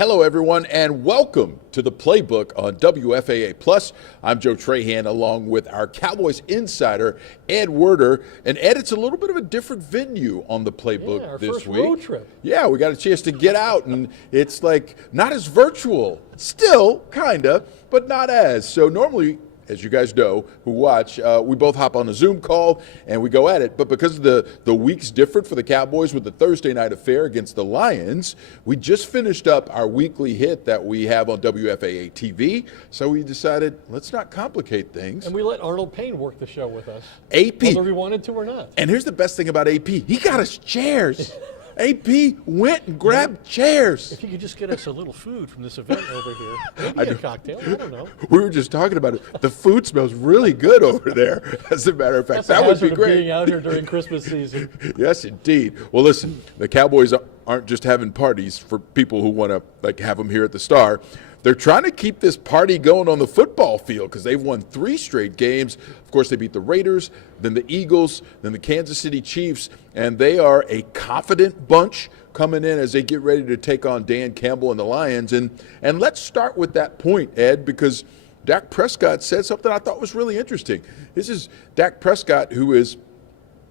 Hello, everyone, and welcome to the Playbook on WFAA Plus. I'm Joe Trahan, along with our Cowboys insider, Ed Werder. And Ed, it's a little bit of a different venue on the Playbook this first week. Road trip. Yeah, we got a chance to get out, and it's like not as virtual. Still, kinda, but not as. So normally, as you guys know who watch, we both hop on a Zoom call and we go at it. But because the week's different for the Cowboys with the Thursday night affair against the Lions, we just finished up our weekly hit that we have on WFAA TV. So we decided, let's not complicate things. And we let Arnold Payne work the show with us. AP. Whether we wanted to or not. And here's the best thing about AP. He got us chairs. AP went and grabbed chairs. If you could just get us a little food from this event over here, maybe a cocktail, I don't know. We were just talking about it. The food smells really good over there, as a matter of fact. That's that would be of great. Being out here during Christmas season. Yes, indeed. Well, listen, the Cowboys aren't just having parties for people who want to have them here at the Star. They're trying to keep this party going on the football field because they've won 3 straight games. Of course, they beat the Raiders, then the Eagles, then the Kansas City Chiefs, and they are a confident bunch coming in as they get ready to take on Dan Campbell and the Lions. And let's start with that point, Ed, because Dak Prescott said something I thought was really interesting. This is Dak Prescott, who is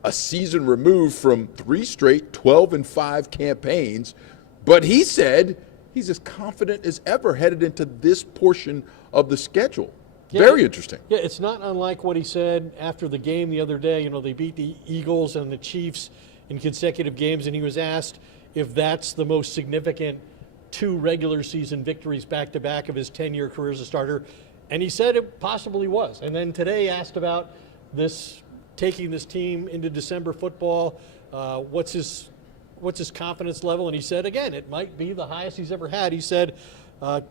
a season removed from 3 straight 12-5 campaigns, but he said he's as confident as ever headed into this portion of the schedule. Yeah, very interesting. Yeah, it's not unlike what he said after the game the other day. You know, they beat the Eagles and the Chiefs in consecutive games, and he was asked if that's the most significant 2 regular season victories back-to-back of his 10-year career as a starter, and he said it possibly was. And then today asked about this, taking this team into December football, what's his confidence level? And he said, again, it might be the highest he's ever had. He said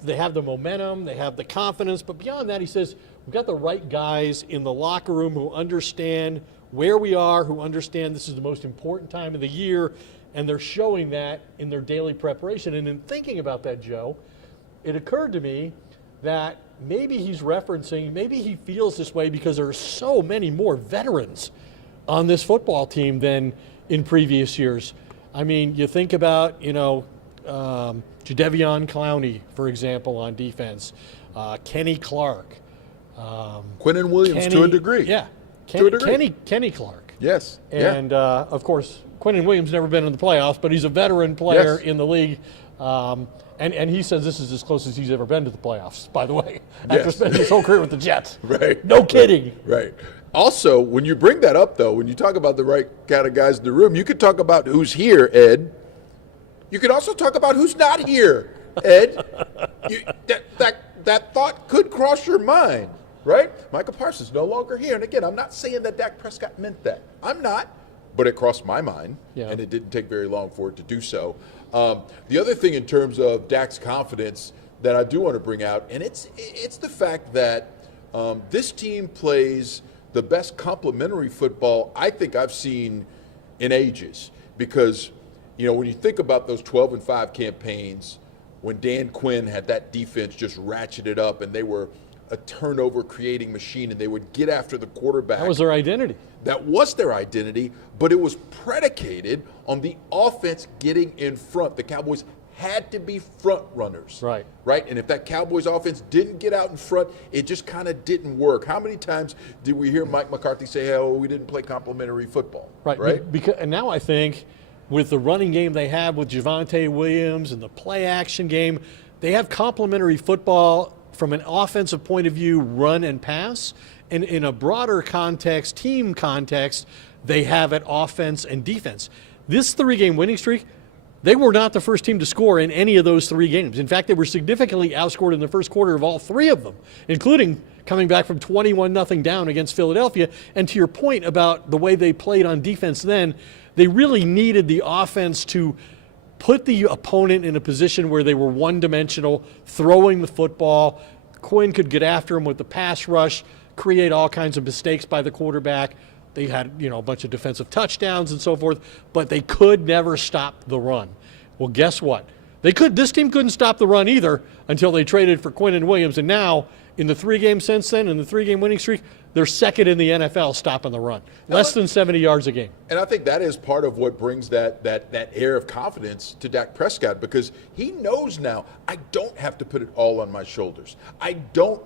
they have the momentum, they have the confidence, but beyond that, he says, we've got the right guys in the locker room who understand where we are, who understand this is the most important time of the year, and they're showing that in their daily preparation. And in thinking about that, Joe, it occurred to me that maybe he's referencing, maybe he feels this way because there are so many more veterans on this football team than in previous years. I mean, you think about, Jadeveon Clowney, for example, on defense, Kenny Clark. Quinnen Williams to a degree. Yeah. To a degree. Kenny Clark. Yes. And, of course, Quinnen Williams never been in the playoffs, but he's a veteran player Yes. in the league. And he says this is as close as he's ever been to the playoffs, by the way, after Yes. spending his whole career with the Jets. Right. No kidding. Right. Also, when you bring that up, though, when you talk about the right kind of guys in the room, you could talk about who's here, Ed. You could also talk about who's not here, Ed. That thought could cross your mind, right? Micah Parsons no longer here. And again, I'm not saying that Dak Prescott meant that. I'm not. But it crossed my mind, and it didn't take very long for it to do so. The other thing in terms of Dak's confidence that I do want to bring out, and it's the fact that this team plays the best complementary football I think I've seen in ages. Because, when you think about those 12-5 campaigns, when Dan Quinn had that defense just ratcheted up and they were a turnover creating machine and they would get after the quarterback. That was their identity. That was their identity, but it was predicated on the offense getting in front. The Cowboys had to be front runners. Right. Right? And if that Cowboys offense didn't get out in front, it just kind of didn't work. How many times did we hear Mike McCarthy say, hey, we didn't play complementary football? Right? And now I think with the running game they have with Javonte Williams and the play action game, they have complementary football from an offensive point of view, run and pass. And in a broader context, team context, they have it offense and defense. This 3-game winning streak, they were not the first team to score in any of those 3 games. In fact, they were significantly outscored in the first quarter of all 3 of them, including coming back from 21-0 down against Philadelphia. And to your point about the way they played on defense then, they really needed the offense to put the opponent in a position where they were one-dimensional, throwing the football. Quinn could get after him with the pass rush, create all kinds of mistakes by the quarterback. They had, a bunch of defensive touchdowns and so forth, but they could never stop the run. Well, guess what? This team couldn't stop the run either until they traded for Quinnen Williams, and now in the 3 games since then, in the 3-game winning streak, they're second in the NFL stopping the run, less than 70 yards a game. And I think that is part of what brings that air of confidence to Dak Prescott, because he knows now, I don't have to put it all on my shoulders. I don't,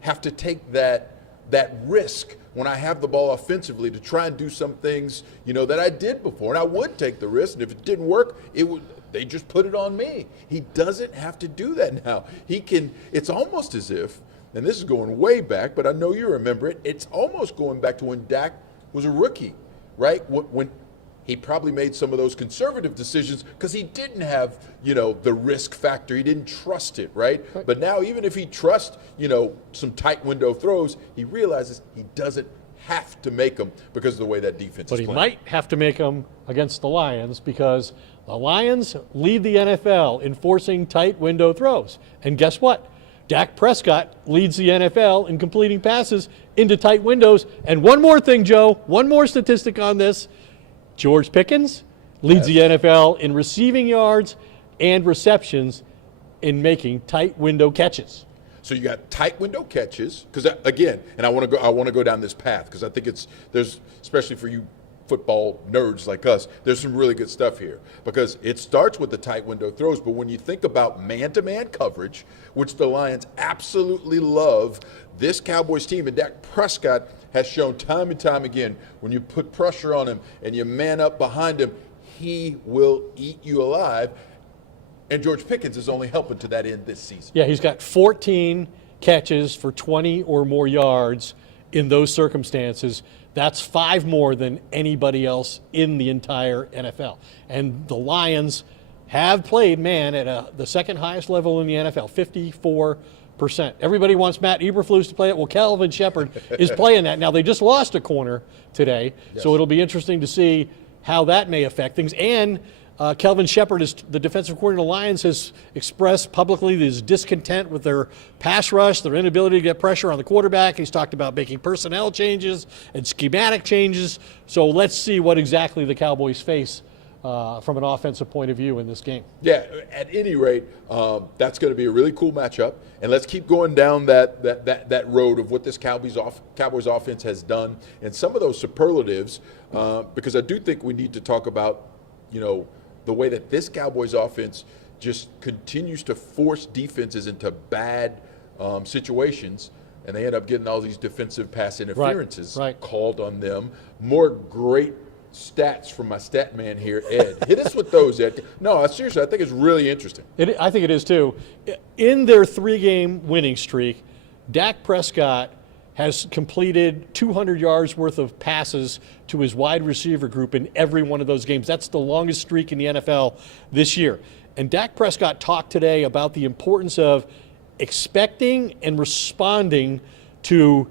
have to take that risk when I have the ball offensively to try and do some things, that I did before. And I would take the risk, and if it didn't work, they just put it on me. He doesn't have to do that now. It's almost as if, and this is going way back, but I know you remember it, it's almost going back to when Dak was a rookie, right? When he probably made some of those conservative decisions because he didn't have, the risk factor. He didn't trust it, right? But now, even if he trusts, some tight window throws, he realizes he doesn't have to make them because of the way that defense is playing. But he might have to make them against the Lions, because the Lions lead the NFL in forcing tight window throws. And guess what? Dak Prescott leads the NFL in completing passes into tight windows. And one more thing, Joe, one more statistic on this. George Pickens leads the NFL in receiving yards and receptions in making tight window catches. So you got tight window catches, because again, and I want to go down this path, because I think there's, especially for you football nerds like us, there's some really good stuff here, because it starts with the tight window throws. But when you think about man-to-man coverage, which the Lions absolutely love, this Cowboys team and Dak Prescott has shown time and time again, when you put pressure on him and you man up behind him, he will eat you alive. And George Pickens is only helping to that end this season. Yeah, he's got 14 catches for 20 or more yards in those circumstances. That's 5 more than anybody else in the entire NFL. And the Lions have played man at the second highest level in the NFL, 54%. Everybody wants Matt Eberflus to play it. Well, Calvin Shepard is playing that. Now, they just lost a corner today, so it'll be interesting to see how that may affect things. And Kelvin Shepard, is the defensive coordinator of the Lions, has expressed publicly his discontent with their pass rush, their inability to get pressure on the quarterback. He's talked about making personnel changes and schematic changes. So let's see what exactly the Cowboys face from an offensive point of view in this game. Yeah, at any rate, that's going to be a really cool matchup. And let's keep going down that road of what this Cowboys offense has done and some of those superlatives, because I do think we need to talk about, the way that this Cowboys offense just continues to force defenses into bad situations, and they end up getting all these defensive pass interferences called on them. More great stats from my stat man here, Ed. Hit us with those, Ed. No, seriously, I think it's really interesting. I think it is too. In their 3-game winning streak, Dak Prescott has completed 200 yards worth of passes to his wide receiver group in every one of those games. That's the longest streak in the NFL this year. And Dak Prescott talked today about the importance of expecting and responding to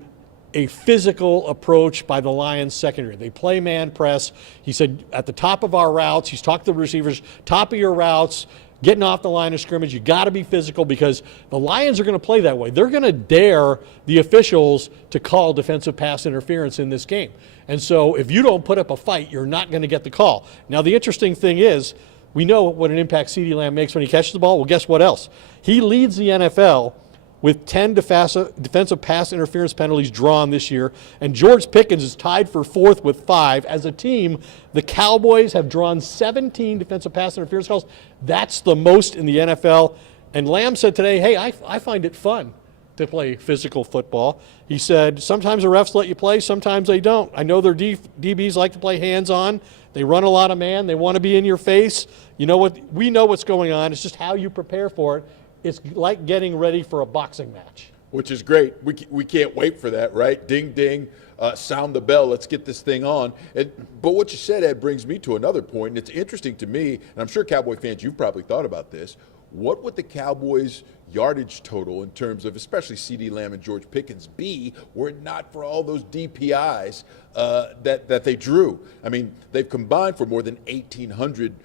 a physical approach by the Lions secondary. They play man press. He said at the top of our routes, he's talked to the receivers, top of your routes, getting off the line of scrimmage, you got to be physical, because the Lions are going to play that way. They're going to dare the officials to call defensive pass interference in this game. And so if you don't put up a fight, you're not going to get the call. Now, the interesting thing is, we know what an impact CeeDee Lamb makes when he catches the ball. Well, guess what else? He leads the NFL with 10 defensive pass interference penalties drawn this year, and George Pickens is tied for 4th with 5. As a team, the Cowboys have drawn 17 defensive pass interference calls. That's the most in the NFL. And Lamb said today, hey, I find it fun to play physical football. He said, sometimes the refs let you play, sometimes they don't. I know their DBs like to play hands-on. They run a lot of man. They want to be in your face. You know what? We know what's going on. It's just how you prepare for it. It's like getting ready for a boxing match. Which is great. We can't wait for that, right? Ding, ding, sound the bell. Let's get this thing on. But what you said, Ed, brings me to another point, and it's interesting to me, and I'm sure Cowboy fans, you've probably thought about this. What would the Cowboys' yardage total in terms of especially CeeDee Lamb and George Pickens be were it not for all those DPIs that they drew? I mean, they've combined for more than 1,800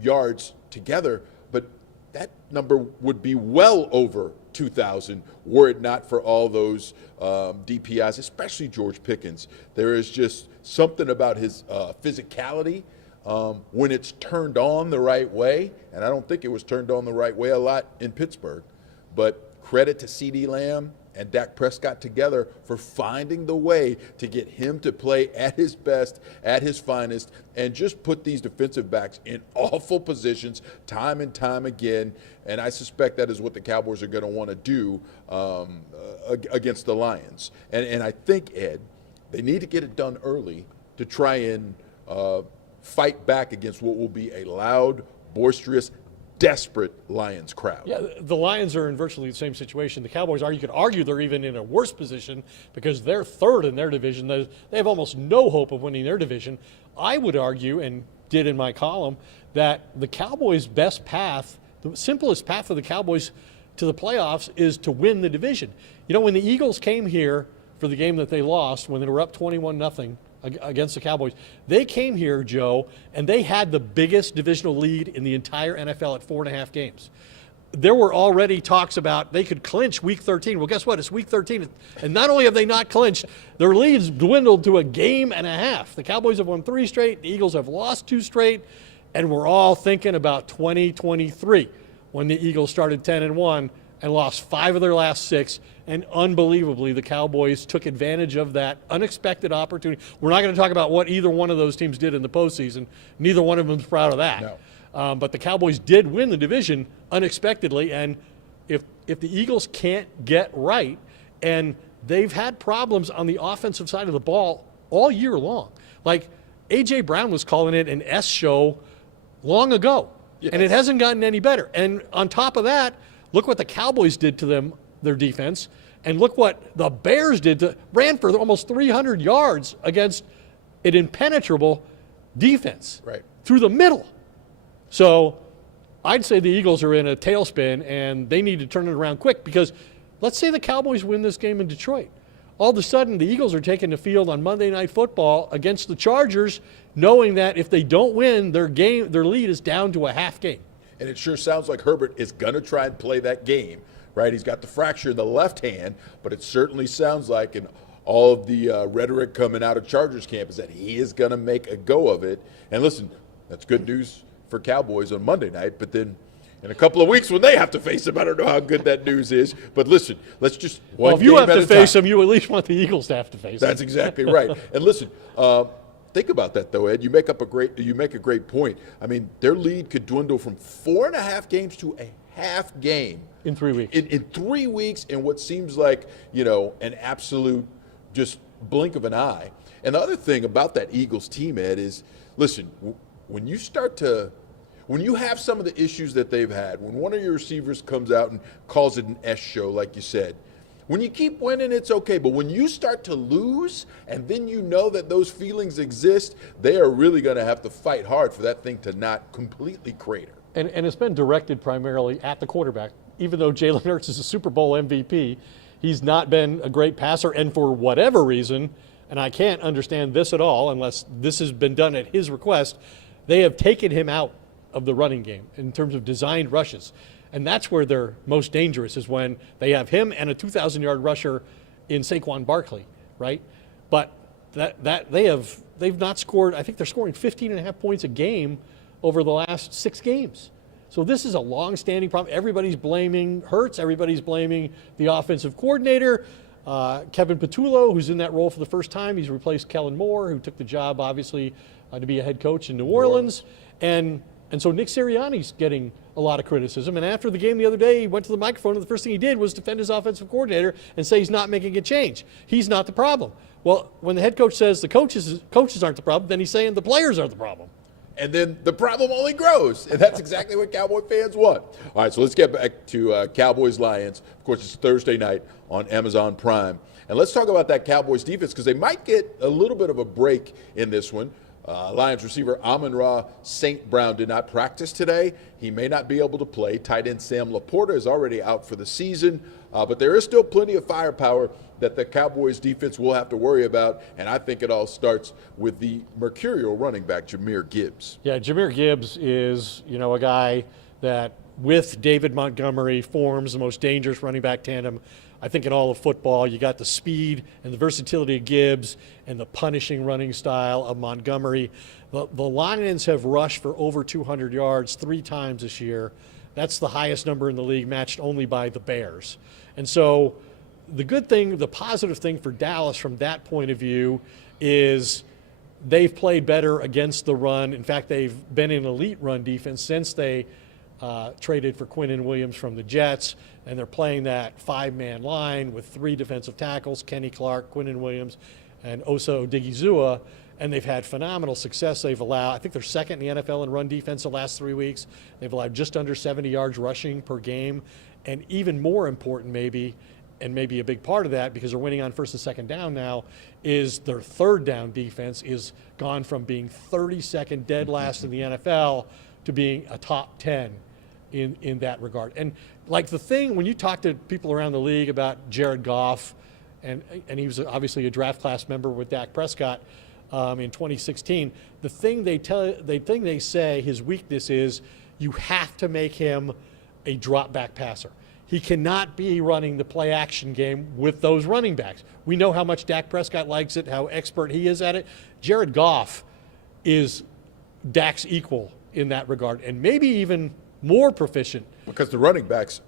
yards together, but that number would be well over 2,000 were it not for all those DPIs, especially George Pickens. There is just something about his physicality when it's turned on the right way, and I don't think it was turned on the right way a lot in Pittsburgh, but credit to CeeDee Lamb and Dak Prescott together for finding the way to get him to play at his best, at his finest, and just put these defensive backs in awful positions time and time again. And I suspect that is what the Cowboys are going to want to do against the Lions. And I think, Ed, they need to get it done early to try and fight back against what will be a loud, boisterous, desperate Lions crowd. Yeah, the Lions are in virtually the same situation. The Cowboys are, you could argue they're even in a worse position because they're third in their division. They have almost no hope of winning their division. I would argue, and did in my column, that the Cowboys' best path, the simplest path for the Cowboys to the playoffs is to win the division. You know, when the Eagles came here for the game that they lost, when they were up 21-0, against the Cowboys. They came here, Joe, and they had the biggest divisional lead in the entire NFL at 4.5 games. There were already talks about they could clinch Week 13. Well, guess what? It's Week 13, and not only have they not clinched, their leads dwindled to a game and a half. The Cowboys have won 3 straight. The Eagles have lost 2 straight, and we're all thinking about 2023 when the Eagles started 10-1 and lost 5 of their last 6. And unbelievably, the Cowboys took advantage of that unexpected opportunity. We're not going to talk about what either one of those teams did in the postseason. Neither one of them is proud of that. No. But the Cowboys did win the division unexpectedly. And if the Eagles can't get right, and they've had problems on the offensive side of the ball all year long. Like, A.J. Brown was calling it an S show long ago. Yes. And it hasn't gotten any better. And on top of that, look what the Cowboys did to them, their defense, and look what the Bears ran for almost 300 yards against an impenetrable defense through the middle. So I'd say the Eagles are in a tailspin, and they need to turn it around quick because let's say the Cowboys win this game in Detroit. All of a sudden, the Eagles are taking the field on Monday Night Football against the Chargers, knowing that if they don't win, their lead is down to a half game. And it sure sounds like Herbert is going to try and play that game. Right, he's got the fracture in the left hand, but it certainly sounds like, and all of the rhetoric coming out of Chargers camp is that he is going to make a go of it. And listen, that's good news for Cowboys on Monday night, but then in a couple of weeks when they have to face him, I don't know how good that news is. But listen, let's just one if you game have at to a face time. them, you at least want the Eagles to have to face them. That's exactly right. And listen, think about that though, Ed. You make a great point. I mean, their lead could dwindle from 4.5 games to a half game in 3 weeks. In 3 weeks, in what seems like, an absolute just blink of an eye. And the other thing about that Eagles team, Ed, is, listen, when you have some of the issues that they've had, when one of your receivers comes out and calls it an S show, like you said, when you keep winning, it's okay. But when you start to lose, and then you know that those feelings exist, they are really going to have to fight hard for that thing to not completely crater. And it's been directed primarily at the quarterback. Even though Jalen Hurts is a Super Bowl MVP, he's not been a great passer. And for whatever reason, and I can't understand this at all unless this has been done at his request, they have taken him out of the running game in terms of designed rushes. And that's where they're most dangerous, is when they have him and a 2,000-yard rusher in Saquon Barkley, right? But they've not scored. I think they're scoring 15.5 points a game over the last 6 games. So this is a long-standing problem. Everybody's blaming Hurts. Everybody's blaming the offensive coordinator, Kevin Patullo, who's in that role for the first time. He's replaced Kellen Moore, who took the job, obviously, to be a head coach in New Orleans. And so Nick Sirianni's getting a lot of criticism. And after the game the other day, he went to the microphone, and the first thing he did was defend his offensive coordinator and say he's not making a change. He's not the problem. Well, when the head coach says the coaches aren't the problem, then he's saying the players are the problem. And then the problem only grows. And that's exactly what Cowboy fans want. All right, so let's get back to Cowboys-Lions. Of course, it's Thursday night on Amazon Prime. And let's talk about that Cowboys defense, because they might get a little bit of a break in this one. Lions receiver Amon-Ra St. Brown did not practice today. He may not be able to play. Tight end Sam Laporta is already out for the season. But there is still plenty of firepower that the Cowboys defense will have to worry about. And I think it all starts with the mercurial running back, Jahmyr Gibbs. Yeah, Jahmyr Gibbs is, a guy that with David Montgomery forms the most dangerous running back tandem, I think, in all of football. You got the speed and the versatility of Gibbs and the punishing running style of Montgomery. The Lions have rushed for over 200 yards 3 times this year. That's the highest number in the league, matched only by the Bears. And so the good thing, the positive thing for Dallas from that point of view is they've played better against the run. In fact, they've been an elite run defense since they traded for Quinnen Williams from the Jets, and they're playing that 5-man line with 3 defensive tackles, Kenny Clark, Quinnen Williams, and Osa Odigizua, and they've had phenomenal success. They've allowed, I think they're second in the NFL in run defense the last 3 weeks. They've allowed just under 70 yards rushing per game, and even more important maybe, and maybe a big part of that because they're winning on first and second down now, is their third down defense is gone from being 32nd dead last in the NFL to being a top 10 in that regard. And like the thing, when you talk to people around the league about Jared Goff, and he was obviously a draft class member with Dak Prescott in 2016, the thing they say his weakness is you have to make him a drop back passer. He cannot be running the play action game with those running backs. We know how much Dak Prescott likes it, how expert he is at it. Jared Goff is Dak's equal in that regard, and maybe even more proficient. Because the running backs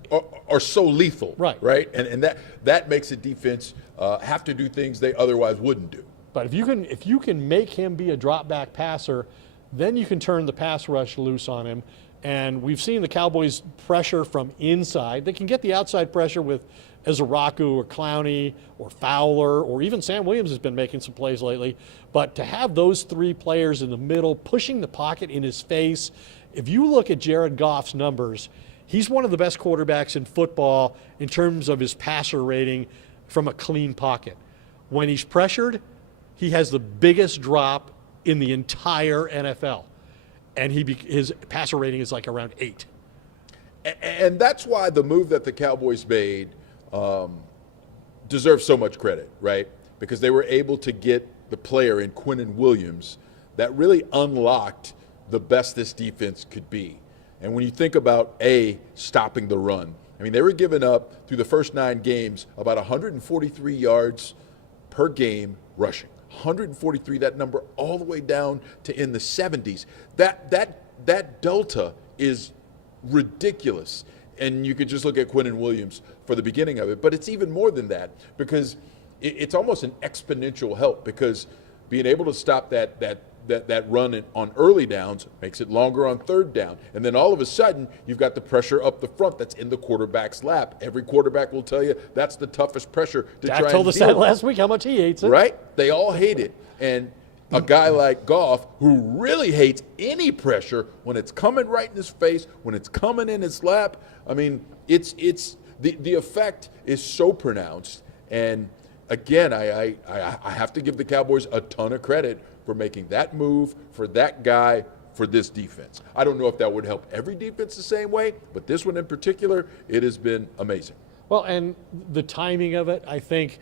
are so lethal, right? And that makes a defense have to do things they otherwise wouldn't do. But if you can make him be a drop back passer, then you can turn the pass rush loose on him. And we've seen the Cowboys pressure from inside. They can get the outside pressure with Ezeraku or Clowney or Fowler, or even Sam Williams has been making some plays lately. But to have those 3 players in the middle pushing the pocket in his face, if you look at Jared Goff's numbers, he's one of the best quarterbacks in football in terms of his passer rating from a clean pocket. When he's pressured, he has the biggest drop in the entire NFL. And his passer rating is like around 8. And that's why the move that the Cowboys made deserves so much credit, right? Because they were able to get the player in Quinnen Williams that really unlocked the best this defense could be. And when you think about stopping the run, I mean, they were giving up through the first 9 games about 143 yards per game rushing. 143, that number all the way down to in the 70s. That delta is ridiculous. And you could just look at Quinnen Williams for the beginning of it. But it's even more than that, because it's almost an exponential help, because being able to stop that run on early downs makes it longer on third down. And then all of a sudden, you've got the pressure up the front that's in the quarterback's lap. Every quarterback will tell you that's the toughest pressure to try and deal with. Dak told us that last week, how much he hates it. Right? They all hate it. And a guy like Goff, who really hates any pressure when it's coming right in his face, when it's coming in his lap, I mean, it's the effect is so pronounced. And again, I have to give the Cowboys a ton of credit for making that move for that guy for this defense. I don't know if that would help every defense the same way, but this one in particular, it has been amazing. Well, and the timing of it, I think,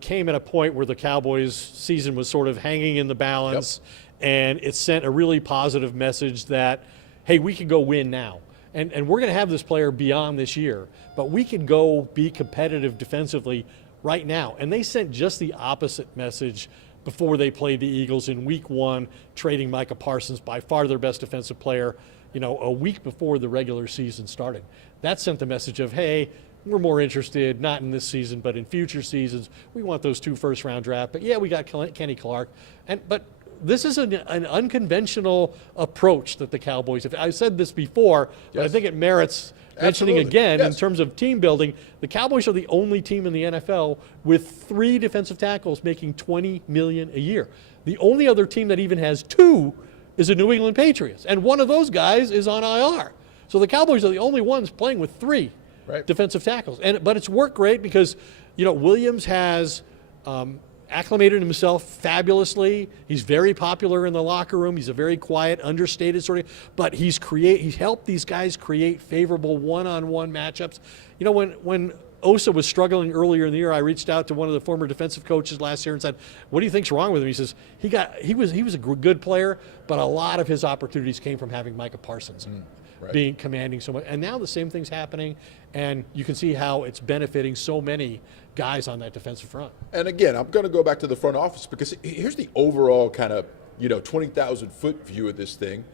came at a point where the Cowboys' season was sort of hanging in the balance, and it sent a really positive message that, hey, we can go win now. And we're going to have this player beyond this year, but we can go be competitive defensively right now. And they sent just the opposite message before they played the Eagles in week 1, trading Micah Parsons, by far their best defensive player, a week before the regular season started. That sent the message of, hey, we're more interested, not in this season, but in future seasons. We want those 2 first-round drafts. But, yeah, we got Kenny Clark. But this is an unconventional approach that the Cowboys have. I said this before, but I think it merits mentioning again. In terms of team building. The Cowboys are the only team in the NFL with 3 defensive tackles making $20 million a year. The only other team that even has 2 is the New England Patriots, and one of those guys is on IR. So the Cowboys are the only ones playing with 3 defensive tackles. But it's worked great because, Williams has acclimated himself fabulously. He's very popular in the locker room. He's a very quiet, understated sort of, but he's helped these guys create favorable one-on-one matchups. When Osa was struggling earlier in the year, I reached out to one of the former defensive coaches last year and said, what do you think's wrong with him? He says, he was a good player, but a lot of his opportunities came from having Micah Parsons being commanding so much. And now the same thing's happening, and you can see how it's benefiting so many guys on that defensive front. And again, I'm going to go back to the front office, because here's the overall kind of 20,000-foot view of this thing.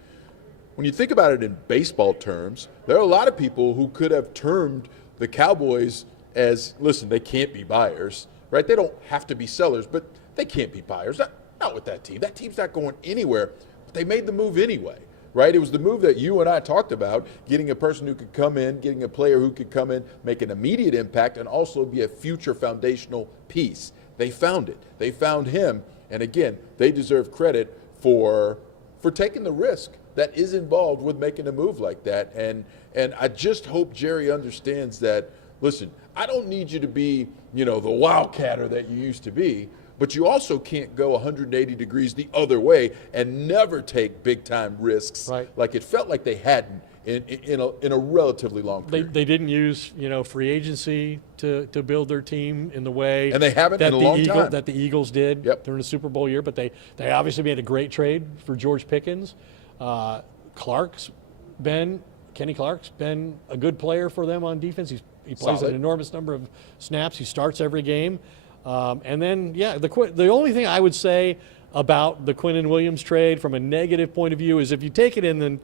when you think about it in baseball terms, there are a lot of people who could have termed the Cowboys as, listen, they can't be buyers, right? They don't have to be sellers, but they can't be buyers. Not with that team. That team's not going anywhere. But they made the move anyway, right? It was the move that you and I talked about, getting a person who could come in, getting a player who could come in, make an immediate impact, and also be a future foundational piece. They found it. They found him. And again, they deserve credit for taking the risk that is involved with making a move like that. And I just hope Jerry understands that, listen, I don't need you to be, the wildcatter that you used to be, but you also can't go 180 degrees the other way and never take big-time risks, right, like it felt like they hadn't in a relatively long period. They didn't use, free agency to build their team in the way, and they haven't in a long time, that the Eagles did during the Super Bowl year. But they obviously made a great trade for George Pickens. Kenny Clark's been a good player for them on defense. He plays an enormous number of snaps. He starts every game. And then, the only thing I would say about the Quinnen Williams trade from a negative point of view is if you take it in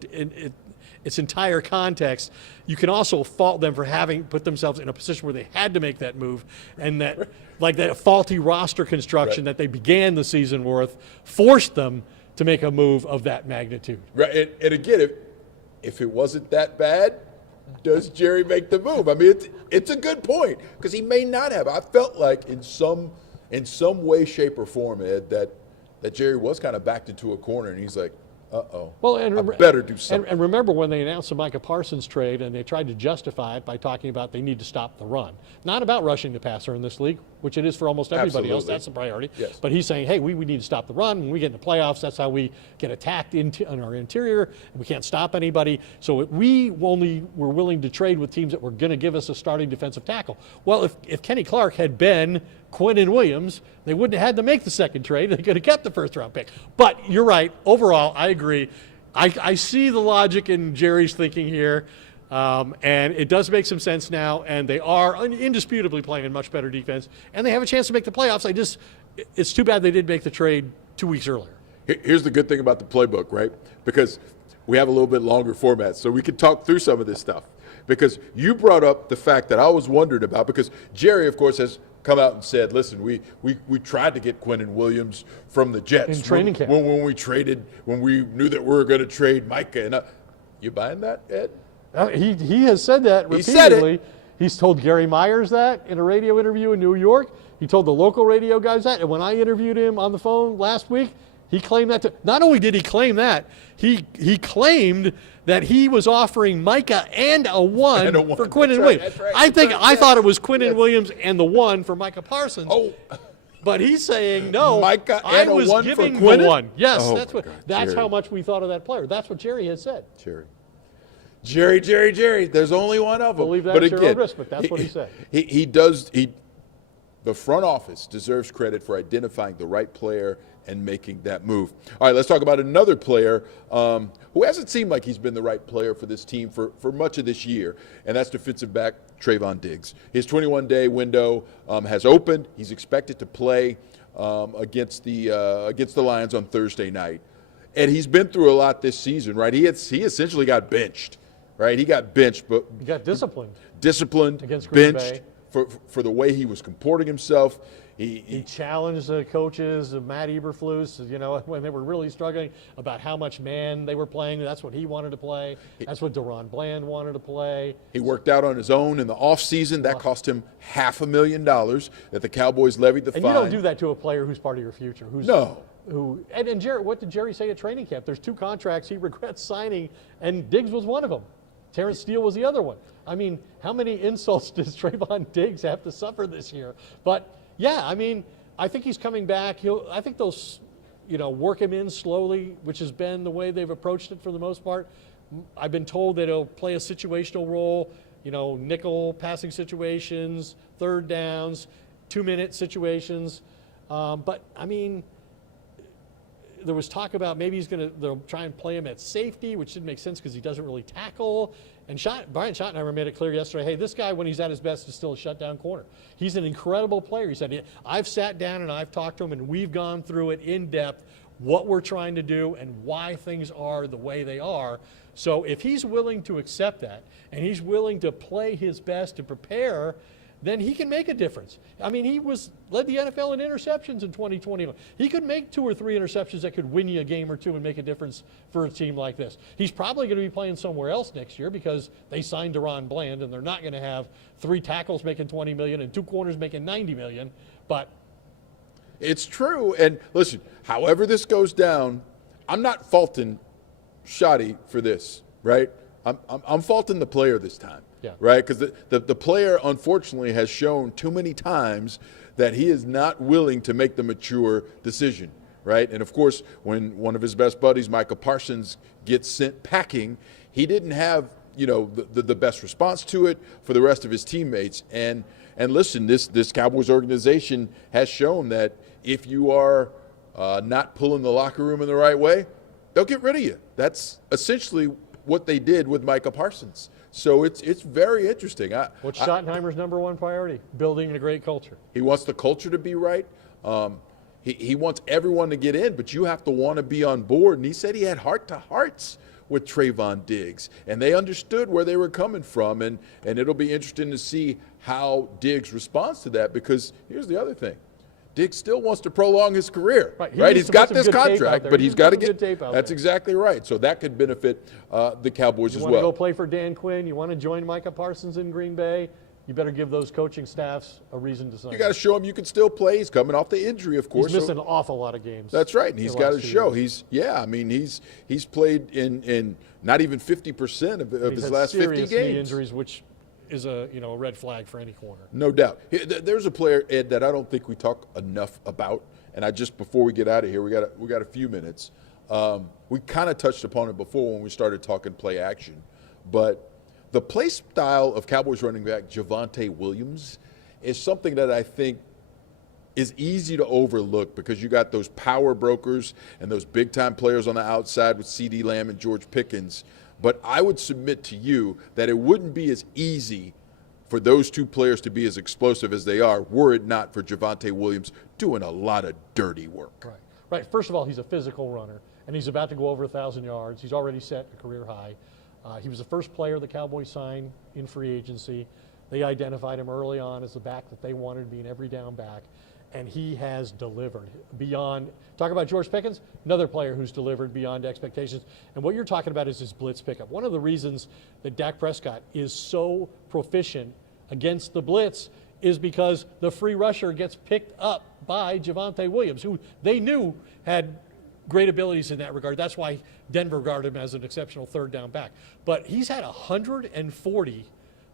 its entire context, you can also fault them for having put themselves in a position where they had to make that move, and that like that faulty roster construction that they began the season with forced them to make a move of that magnitude. Right, and again, if it wasn't that bad, does Jerry make the move? I mean, it's a good point, because he may not have. I felt like in some way, shape, or form, Ed, that Jerry was kind of backed into a corner, and he's like, uh-oh, well, and I better do something. And remember when they announced the Micah Parsons trade and they tried to justify it by talking about they need to stop the run. Not about rushing the passer in this league, which it is for almost everybody else. That's the priority. Yes. But he's saying, hey, we need to stop the run. When we get in the playoffs, that's how we get attacked on our interior, and we can't stop anybody. So we only were willing to trade with teams that were going to give us a starting defensive tackle. Well, if Kenny Clark had been Quinnen Williams, they wouldn't have had to make the second trade. They could have kept the first-round pick. But you're right. Overall, I agree. I see the logic in Jerry's thinking here, and it does make some sense now, and they are indisputably playing a much better defense, and they have a chance to make the playoffs. It's too bad they didn't make the trade 2 weeks earlier. Here's the good thing about the playbook, right? Because we have a little bit longer format, so we can talk through some of this stuff. Because you brought up the fact that I was wondering about, because Jerry, of course, has come out and said, listen, we tried to get Quinnen Williams from the Jets in training camp when we knew that we were going to trade Micah. And you buying that, Ed? He has said that repeatedly. He's told Gary Myers that in a radio interview in New York. He told the local radio guys that. And when I interviewed him on the phone last week, he claimed that. Not only did he claim that, he claimed that he was offering Micah and a one for Quinnen Williams. Right. I thought it was Quinnen Williams and the one for Micah Parsons. Oh. But he's saying, no, Micah and I was a one giving for Quinnen? the one. Yes, Oh, that's Jerry. how much we thought of that player. That's what Jerry has said. Jerry. There's only one of them. Believe that at your own risk, but that's what he said. The front office deserves credit for identifying the right player and making that move. All right, let's talk about another player who hasn't seemed like he's been the right player for this team for much of this year, and that's defensive back Trayvon Diggs. His 21-day window has opened. He's expected to play against the Lions on Thursday night. And he's been through a lot this season, right? He essentially got benched, right? He got benched, but he got disciplined. Against Green Bay. For the way he was comporting himself. He challenged the coaches, Matt Eberflus, when they were really struggling about how much man they were playing. That's what he wanted to play. That's what Deron Bland wanted to play. He worked out on his own in the offseason. That cost him $500,000 that the Cowboys levied the fine. And you don't do that to a player who's part of your future. And Jerry, what did Jerry say at training camp? There's 2 contracts he regrets signing, and Diggs was one of them. Terrence Steele was the other one. I mean, how many insults does Trayvon Diggs have to suffer this year? But yeah, I mean, I think he's coming back. I think they'll, work him in slowly, which has been the way they've approached it for the most part. I've been told that he'll play a situational role, nickel passing situations, third downs, 2-minute situations. But I mean, there was talk about maybe they'll try and play him at safety, which didn't make sense because he doesn't really tackle. And Brian Schottenheimer made it clear yesterday, hey, this guy, when he's at his best, is still a shutdown corner. He's an incredible player. He said, I've sat down and I've talked to him, and we've gone through it in depth. what we're trying to do and why things are the way they are. So if he's willing to accept that and he's willing to play his best to prepare, then he can make a difference. I mean, he led the NFL in interceptions in 2021. He could make 2 or 3 interceptions that could win you a game or two and make a difference for a team like this. He's probably going to be playing somewhere else next year because they signed Deron Bland, and they're not going to have 3 tackles making $20 million and 2 corners making $90 million. But it's true. And listen, however this goes down, I'm not faulting Shoddy for this, right? I'm faulting the player this time. Yeah. Right? Because the player, unfortunately, has shown too many times that he is not willing to make the mature decision, right? And, of course, when one of his best buddies, Micah Parsons, gets sent packing, he didn't have, the best response to it for the rest of his teammates. And listen, this Cowboys organization has shown that if you are not pulling the locker room in the right way, they'll get rid of you. That's essentially what they did with Micah Parsons. So it's very interesting. What's Schottenheimer's number one priority? Building a great culture. He wants the culture to be right. He wants everyone to get in, but you have to want to be on board. And he said he had heart-to-hearts with Trayvon Diggs, and they understood where they were coming from. And it'll be interesting to see how Diggs responds to that, because here's the other thing. Diggs still wants to prolong his career, right? He's got this contract, but he's got to get. That's exactly right. So that could benefit the Cowboys as well. You want to go play for Dan Quinn? You want to join Micah Parsons in Green Bay? You better give those coaching staffs a reason to sign. You got to show him you can still play. He's coming off the injury, of course. He's missed an awful lot of games. That's right, and he's got to show. He's played in not even 50% of his last 50 games. Knee injuries, which is a red flag for any corner. No doubt. There's a player, Ed, that I don't think we talk enough about, and before we get out of here, we got a few minutes. We kind of touched upon it before when we started talking play action, but the play style of Cowboys running back Javonte Williams is something that I think is easy to overlook, because you got those power brokers and those big-time players on the outside with CeeDee Lamb and George Pickens. But I would submit to you that it wouldn't be as easy for those two players to be as explosive as they are were it not for Javonte Williams doing a lot of dirty work. Right. First of all, he's a physical runner, and he's about to go over 1,000 yards. He's already set a career high. He was the first player the Cowboys signed in free agency. They identified him early on as the back that they wanted to be an every down back, and he has delivered beyond. Talk about George Pickens, another player who's delivered beyond expectations. And what you're talking about is his blitz pickup. One of the reasons that Dak Prescott is so proficient against the blitz is because the free rusher gets picked up by Javonte Williams, who they knew had great abilities in that regard. That's why Denver guarded him as an exceptional third down back. But he's had 140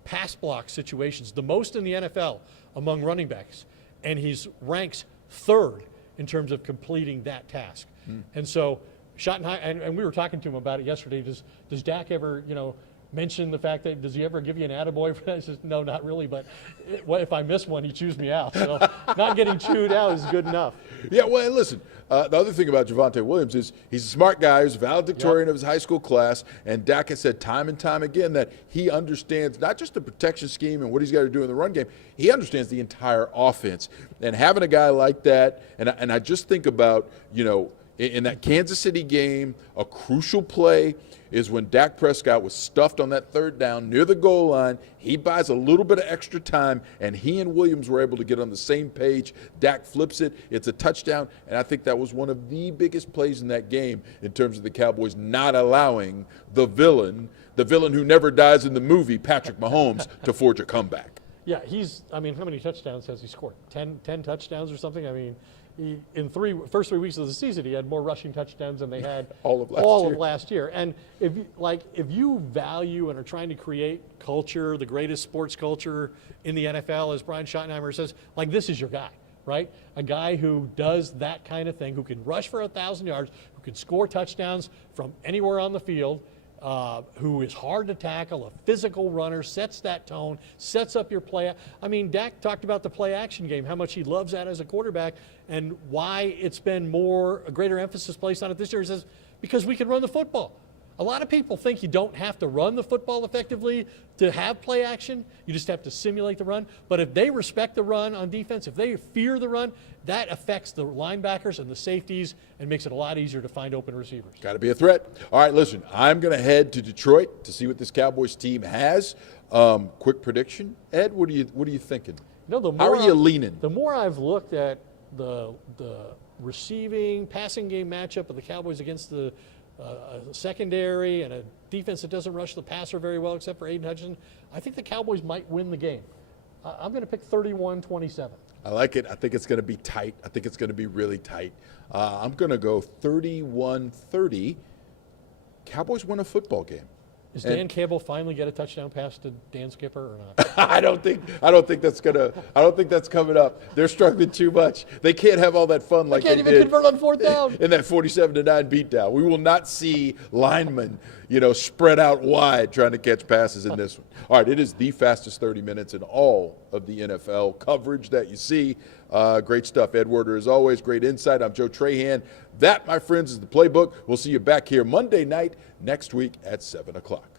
pass block situations, the most in the NFL among running backs, and he's ranks third in terms of completing that task. And so Schottenheimer, and we were talking to him about it yesterday. Does Dak ever, mention the fact that, does he ever give you an attaboy for that? He says, no, not really, but if I miss one, he chews me out. So not getting chewed out is good enough. Yeah, well, and listen, the other thing about Javonte Williams is he's a smart guy. He's a valedictorian of his high school class, and Dak has said time and time again that he understands not just the protection scheme and what he's got to do in the run game, he understands the entire offense. And having a guy like that, and I just think about, in that Kansas City game, a crucial play is when Dak Prescott was stuffed on that third down near the goal line. He buys a little bit of extra time, and he and Williams were able to get on the same page. Dak flips it. It's a touchdown, and I think that was one of the biggest plays in that game in terms of the Cowboys not allowing the villain who never dies in the movie, Patrick Mahomes, to forge a comeback. Yeah, how many touchdowns has he scored? 10 touchdowns or something? I mean, in first 3 weeks of the season, he had more rushing touchdowns than they had all of last year. And if you value and are trying to create culture, the greatest sports culture in the NFL, as Brian Schottenheimer says, this is your guy, right? A guy who does that kind of thing, who can rush for 1,000 yards, who can score touchdowns from anywhere on the field, who is hard to tackle, a physical runner, sets that tone, sets up your play. I mean, Dak talked about the play action game, how much he loves that as a quarterback, and why it's been a greater emphasis placed on it this year. He says, because we can run the football. A lot of people think you don't have to run the football effectively to have play action. You just have to simulate the run. But if they respect the run on defense, if they fear the run, that affects the linebackers and the safeties and makes it a lot easier to find open receivers. Got to be a threat. All right, listen, I'm going to head to Detroit to see what this Cowboys team has. Quick prediction, Ed. What are you thinking? You know, the How more are you leaning? The more I've looked at the receiving passing game matchup of the Cowboys against the secondary and a defense that doesn't rush the passer very well except for Aiden Hutchinson, I think the Cowboys might win the game. I'm going to pick 31-27. I like it. I think it's going to be tight. I think it's going to be really tight. I'm going to go 31-30. Cowboys win a football game. Is Dan Campbell finally get a touchdown pass to Dan Skipper or not? I don't think that's coming up. They're struggling too much. They can't have all that fun like they can't did even convert on fourth down. in that 47-9 beatdown. We will not see linemen, spread out wide trying to catch passes in this one. All right, it is the fastest 30 minutes in all of the NFL coverage that you see. Great stuff, Ed Werder, as always. Great insight. I'm Joe Trahan. That, my friends, is the Playbook. We'll see you back here Monday night next week at 7 o'clock.